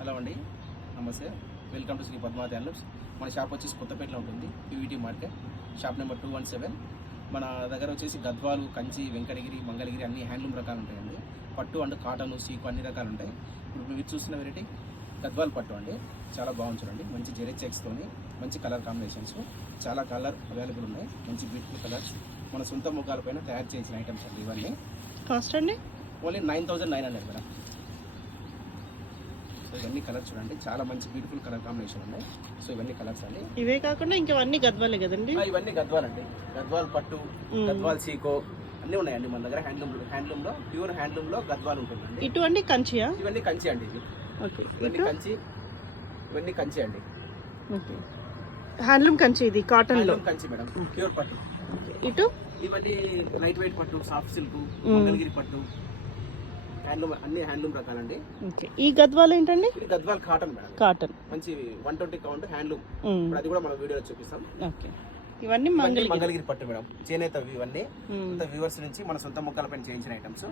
Hello అండి, నమస్తే. Welcome to Sri Padmavathi handlooms. మన షాప్ వచ్చేసి కొత్తపేటలో ఉంటుంది, పీవీటీ మార్కెట్, షాప్ నెంబర్ 217. మన దగ్గర వచ్చేసి గద్వాలు, కంచి, వెంకటగిరి, మంగళగిరి అన్ని హ్యాండ్లూమ్ రకాలు ఉంటాయండి. పట్టు అండ్ కాటన్, సీకు అన్ని రకాలు ఉంటాయి. ఇప్పుడు మీరు చూస్తున్న వెరైటీ గద్వాల్ పట్టు అండి. చాలా బాగుంది చూడండి. మంచి జెరీ చెక్స్తోని మంచి కలర్ కాంబినేషన్స్, చాలా కలర్ అవైలబుల్ ఉన్నాయి. మంచి బ్యూటిఫుల్ కలర్స్, మన సొంత ముఖాల పైన తయారు చేసిన ఐటమ్స్ అండి ఇవన్నీ. కాస్ట్ అండి ఓన్లీ 9,900 మేడం. సో ఇవన్నీ కలర్స్ చూడండి, చాలా మంచి బ్యూటిఫుల్ కలర్ కాంబినేషన్ ఉన్నాయి. సో ఇవన్నీ కలర్స్ అండి. ఇవే కాకుండా ఇంకవన్నీ గద్వాలే కదండి? ఇవన్నీ గద్వాల్ అండి. గద్వాల్ పట్టు, గద్వాల్ సీకో అన్నీ ఉన్నాయండి మన దగ్గర. హ్యాండ్లూమ్ లో ప్యూర్ హ్యాండ్లూమ్ లో గద్వాల్ ఉంటుందండి. ఇటువంటి కంచియా? ఇవన్నీ కంచి అండి. ఇవన్నీ కంచి, ఇవన్నీ కంచి అండి. హ్యాండ్లూమ్ కంచి, ఇది కాటన్ లో కంచి మేడం, ప్యూర్ పట్టు. ఇటు ఇవన్నీ లైట్ వెయిట్ పట్టు, సాఫ్ట్ సిల్క్, మంగళగిరి పట్టు, హ్యాండ్లూమ్, అన్ని హ్యాండ్లూమ్ రకాలండి. ఈ గద్వాల్ ఏంటండి? ఇది గద్వాల్ కాటన్ మేడం. కాటన్ మంచి 120 కౌంట్ హ్యాండ్లూమ్. అది కూడా మనం వీడియోలో చూపిస్తాం. ఇవన్నీ మంగళగిరి పట్టు మేడం, చేనేత. ఇవన్నీ వ్యూవర్స్ నుంచి మన సొంత ముక్కల పైన చేయించిన ఐటమ్స్.